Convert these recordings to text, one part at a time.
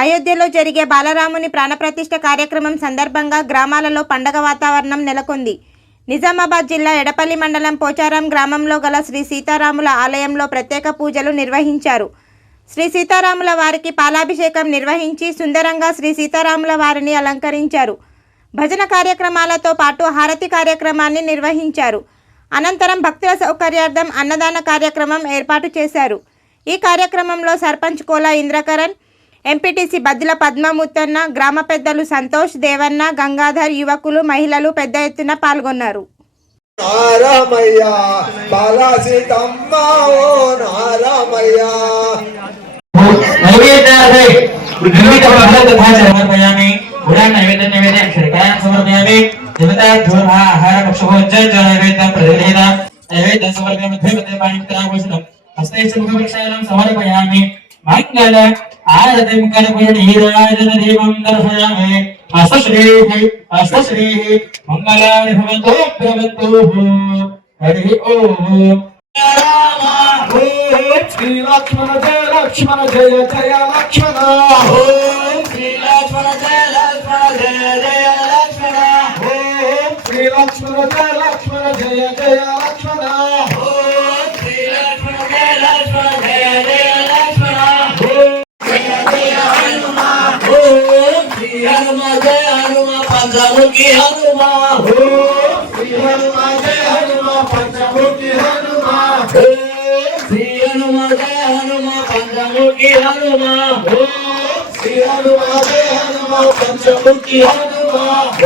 అయోధ్యలో జరిగే బాలరాముని ప్రాణప్రతిష్ఠ కార్యక్రమం సందర్భంగా గ్రామాలలో పండగ వాతావరణం నెలకొంది. నిజామాబాద్ జిల్లా ఎడపల్లి మండలం పోచారం గ్రామంలో గల శ్రీ సీతారాముల ఆలయంలో ప్రత్యేక పూజలు నిర్వహించారు. శ్రీ సీతారాముల వారికి పాలాభిషేకం నిర్వహించి సుందరంగా శ్రీ సీతారాముల వారిని అలంకరించారు. భజన కార్యక్రమాలతో పాటు హారతి కార్యక్రమాన్ని నిర్వహించారు. అనంతరం భక్తుల సౌకర్యార్థం అన్నదాన కార్యక్రమం ఏర్పాటు చేశారు. ఈ కార్యక్రమంలో సర్పంచ్ కోలా ఇంద్రకరణ్ ఎంపీటీసీ బద్దుల పద్మముత్తన్న గ్రామ పెద్దలు సంతోష్ దేవన్న గంగాధర్ యువకులు మహిళలు పెద్ద ఎత్తున పాల్గొన్నారు. నారమయ్య आरतिं कर्मणीराजन देवं दर्शयामि अस्तश्रीः अस्तश्रीः मङ्गलानि भवन्तु भवन्तु हरिः ओम् श्रीलक्ष्मण जय लक्ष्मण जय जय लक्ष्मण ॐ श्रीलक्ष्मण जय लक्ष्मण जय जय लक्ष्मण ॐ श्रीलक्ष्मण जय लक्ष्मण जय जय लक्ष्मण హనుమ జయ హనుమ పంచముఖి హనుమ. ఓం శ్రీ హనుమ జయ హనుమ పంచముఖి హనుమ. ఓం శ్రీ హనుమ జయ హనుమ పంచముఖి హనుమ. శ్రీ హనుమ జయ హనుమ పంచముఖి హనుమ.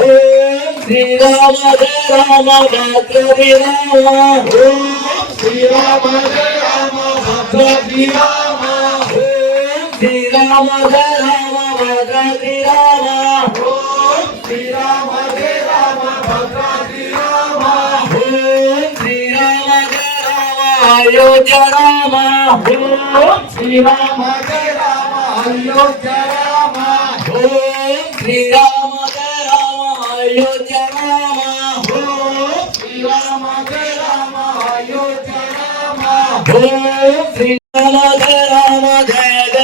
ఓం శ్రీరామ జయ రామ భద్రది రామ. ఓం శ్రీరామ జయ రామ భద్రతి రామ. ఓం శ్రీరామ జయ రామ ఓం శ్రీరామ జయ రామ భద్రతి రామ ఓం శ్రీరామ జయ రామ అయోధ్య రామ ఓం శ్రీరామ జయ రామ అయోధ్య రామ ఓం శ్రీరామ జయ రామ అయోధ్య రామ ఓం శ్రీరామ జయ రామ అయోధ్య రామ ఓం శ్రీరామ జయ రామ జయ జయ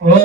ఓం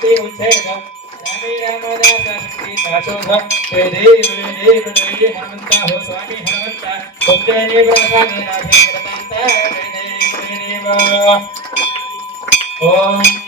शांति उन्हें रामी रामदा शांति दशोधा के देव देव देव हनुमता हो स्वामी हनुमता कुंजे निवा निराधी रतंता देव देव। निवा ओम।